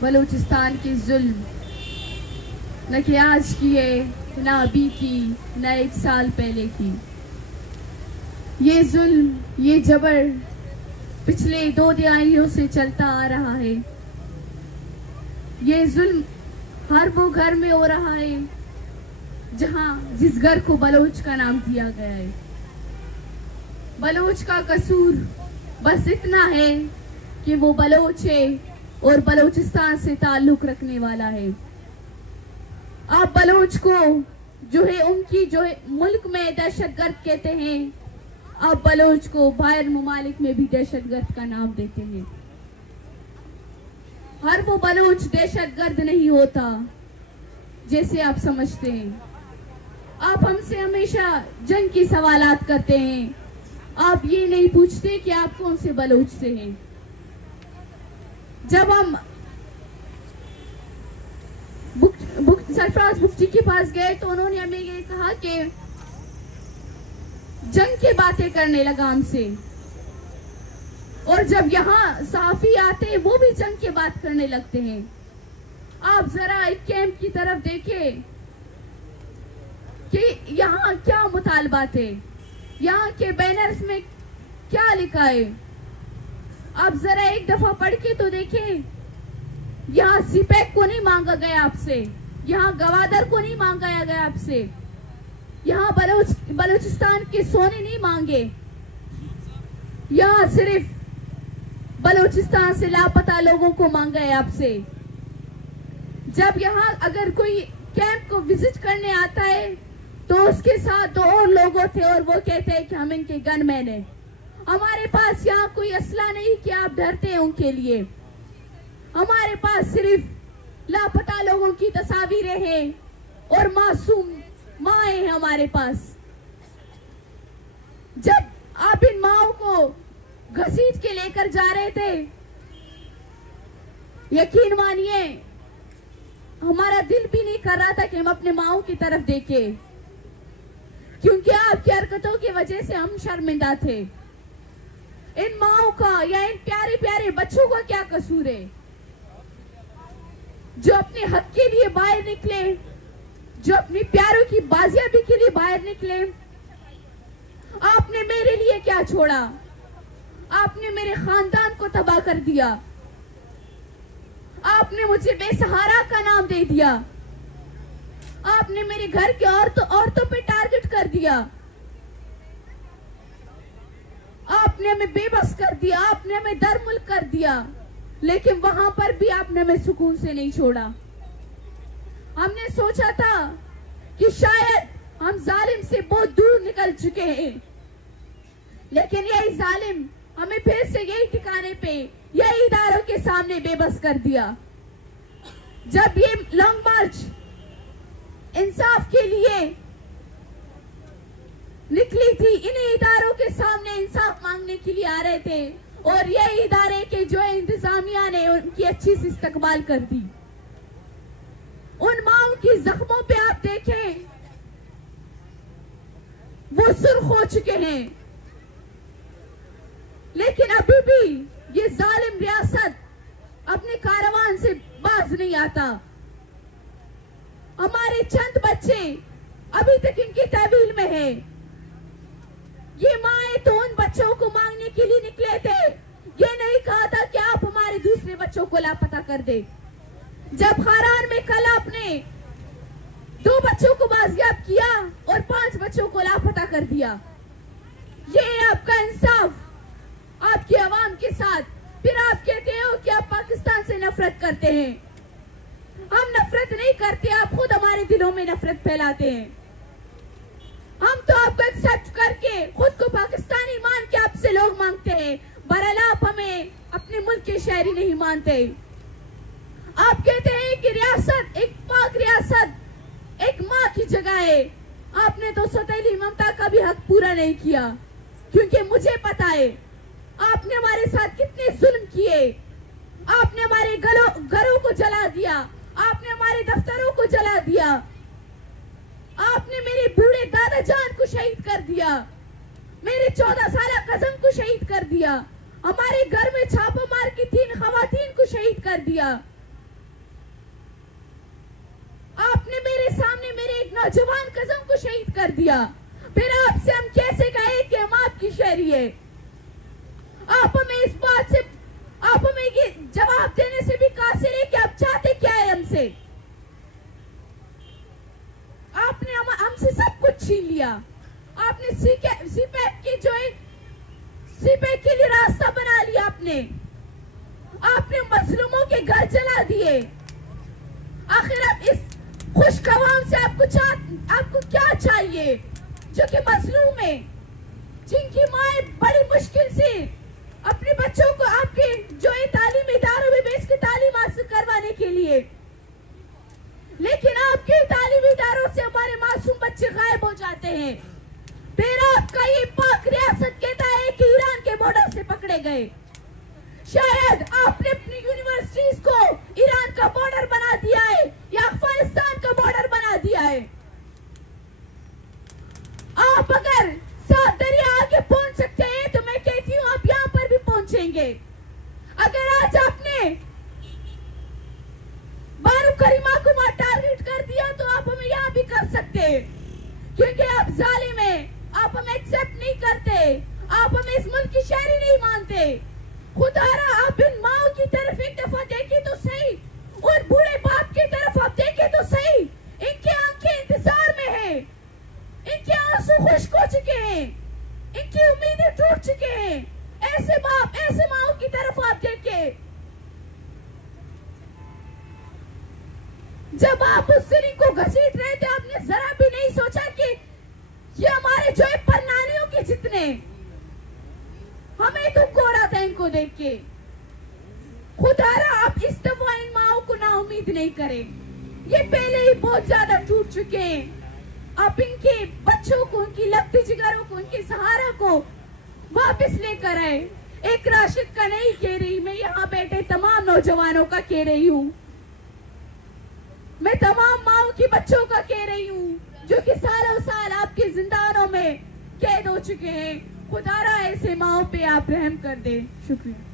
बलूचिस्तान के जुल्म न कि आज की है, न अभी की, न 1 साल पहले की। ये जुल्म, ये जबर पिछले 2 दहाइयों से चलता आ रहा है। ये जुल्म हर वो घर में हो रहा है जिस घर को बलोच का नाम दिया गया है। बलोच का कसूर बस इतना है कि वो बलोच है और बलोचिस्तान से ताल्लुक रखने वाला है। आप बलोच को जो है उनकी जो है मुल्क में दहशतगर्द कहते हैं, आप बलोच को बाहर ममालिक में भी दहशतगर्द का नाम देते हैं। हर वो बलोच दहशतगर्द नहीं होता जैसे आप समझते हैं। आप हमसे हमेशा जंग की सवालात करते हैं, आप ये नहीं पूछते कि आप कौन से बलोच से हैं। जब हम सरफराज बुख्ची के पास गए तो उन्होंने हमें ये कहा कि जंग की बातें करने लगा हमसे, और जब यहाँ सहाफी आते वो भी जंग की बात करने लगते हैं। आप जरा एक कैंप की तरफ देखें कि यहाँ क्या मुतालबात है, यहाँ के बैनर्स में क्या लिखा है। आप जरा एक दफा पढ़ के तो देखें, यहाँ सीपैक को नहीं मांगा गया आपसे, यहाँ गवादर को नहीं मांगा गया आपसे, यहाँ बलूचिस्तान के सोने नहीं मांगे, यहाँ सिर्फ बलूचिस्तान से लापता लोगों को मांगा है आपसे। जब यहाँ अगर कोई कैंप को विजिट करने आता है तो उसके साथ 2 और लोग थे और वो कहते हैं कि हम इनके गनमैन हैं। हमारे पास यहाँ कोई असला नहीं कि आप डरते हैं उनके लिए। हमारे पास सिर्फ लापता लोगों की तस्वीरें हैं और मासूम माएं हैं हमारे पास। जब आप इन माओं को घसीट के लेकर जा रहे थे, यकीन मानिए हमारा दिल भी नहीं कर रहा था कि हम अपने माओं की तरफ देखें, क्योंकि आपकी हरकतों की वजह से हम शर्मिंदा थे। इन माओं का या इन प्यारे प्यारे बच्चों का क्या कसूर है जो अपने हक के लिए बाहर निकले, जो अपनी प्यारों की बाजियाबी के लिए बाहर निकले। आपने मेरे लिए क्या छोड़ा? आपने मेरे खानदान को तबाह कर दिया, आपने मुझे बेसहारा का नाम दे दिया, आपने मेरे घर के औरतों पे टारगेट कर दिया, आपने हमें बेबस कर दिया, आपने हमें दरमुल्क कर दिया, लेकिन वहां पर भी आपने हमें सुकून से नहीं छोड़ा। हमने सोचा था कि शायद हम जालिम से बहुत दूर निकल चुके हैं, लेकिन यही जालिम हमें फिर से यही ठिकाने पे, यही इदारों के सामने बेबस कर दिया। जब ये लॉन्ग मार्च इंसाफ के लिए निकली थी, इन्हीं इदारों के सामने इंसाफ मांगने के लिए आ रहे थे, और यही इदारे के जो इंतजामिया ने उनकी अच्छी से इस्तकबाल कर दी। उन माओं की जख्मों पे आप देखें, वो सुर्ख हो चुके हैं, लेकिन अभी भी ये जालिम रियासत अपने कारवान से बाज नहीं आता। हमारे चंद बच्चे अभी तक इनकी तहवील में है। ये माए तो उन बच्चों को मांगने के लिए निकले थे, ये नहीं कहा था कि आप हमारे दूसरे बच्चों को लापता कर दे। जब खारान में कल आपने 2 बच्चों को बाजियाब किया और 5 बच्चों को लापता कर दिया, ये आपका इंसाफ आपकी आवाम के साथ। फिर आप कहते हो कि आप पाकिस्तान से नफरत करते हैं। हम नफरत नहीं करते, आप खुद हमारे दिलों में नफरत फैलाते हैं। हम तो आपको एक्सेप्ट करके खुद को पाकिस्तानी मान के आपसे लोग मांगते हैं, बहरहाल आप हमें अपने मुल्क के शहरी नहीं मानते। आप कहते हैं कि रियासत एक पाक रियासत एक माँ की जगह है। आपने तो सौतेली ममता का भी हक पूरा नहीं किया, क्योंकि मुझे पता है आपने हमारे साथ कितने जुल्म किए। आपने हमारे घरों को जला दिया, आपने हमारे दफ्तरों को जला दिया, आपने मेरे बूढ़े दादा जान को शहीद कर दिया, मेरे 14 साल कज़न को शहीद कर दिया। हमारे घर में छापा मार के 3 खवातीन को शहीद कर दिया। आपने मेरे सामने मेरे एक नौजवान कज़न को शहीद कर दिया। फिर आपसे हम कैसे कहें कि हम आपकी शहरी है? आप हमें इस बात से, आप हमें ये जवाब देने से भी कासिर है कि आप चाहते क्या है हमसे। आपने हमसे सब कुछ छीन लिया। आपने सीपैक की जो है सीपैक के लिए रास्ता बना लिया। आपने मजलूमों के घर जला दिए। आखिर आप इस खुशखवाम से आपको क्या चाहिए जो कि मजलूम है, जिनकी माए बड़ी मुश्किल से अपने बच्चों को आपके जो है तालीमी इदारों में भेज के तालीम हासिल करवाने के लिए, लेकिन आपके तालीमी इदारों से हमारे मासूम बच्चे गायब हो जाते हैं। फिर आपका ये पाक रियासत कहता है कि ईरान के बॉर्डर से पकड़े गए। शायद आपने अपनी यूनिवर्सिटीज को ईरान का बॉर्डर बना दिया है या अफगानिस्तान का बॉर्डर बना दिया है। आप अगर 7 दरिया आगे पहुंच सकते हैं तो मैं कहती हूँ आप यहाँ पर भी पहुंचेंगे। अगर आज आपने बारू करीमा को टारगेट कर दिया तो आप हमें यहाँ भी कर सकते हैं, क्योंकि आप जालिम हैं। आप हमें एक्सेप्ट नहीं करते, आप हमें इस मुल्क की शहरी नहीं मानते। खुदारा आप इन माओ की तरफ एक दफा देखें तो सही, और बूढ़े बाप की तरफ आप देखें तो सही। इनकी आंखें इंतजार में है, इनके आंसू खुश्क हो चुके हैं, इनकी उम्मीदें टूट चुके हैं। ऐसे बाप ऐसे माओ की तरफ आप देखें। जब आप उस सिरी को घसीट रहे थे आपने जरा भी नहीं सोचा कि ये हमारे जो है परनानियों के जितने, हमें दुख हो रहा था इनको देख के। खुदारा आप इस दफा इन माओ को ना उम्मीद नहीं करें, ये पहले ही बहुत ज्यादा टूट चुके हैं। आप इनके बच्चों को, उनकी लगती जिगरों को, उनके सहारा को वापस लेकर आए। एक राशिद का नहीं कह रही, मैं यहाँ बैठे तमाम नौजवानों का कह रही हूँ, मैं तमाम माओ की बच्चों का कह रही हूँ जो कि सालों साल आपके जिंदानों में कैद हो चुके हैं। खुदारा ऐसे माओ पे आप रहम कर दे। शुक्रिया।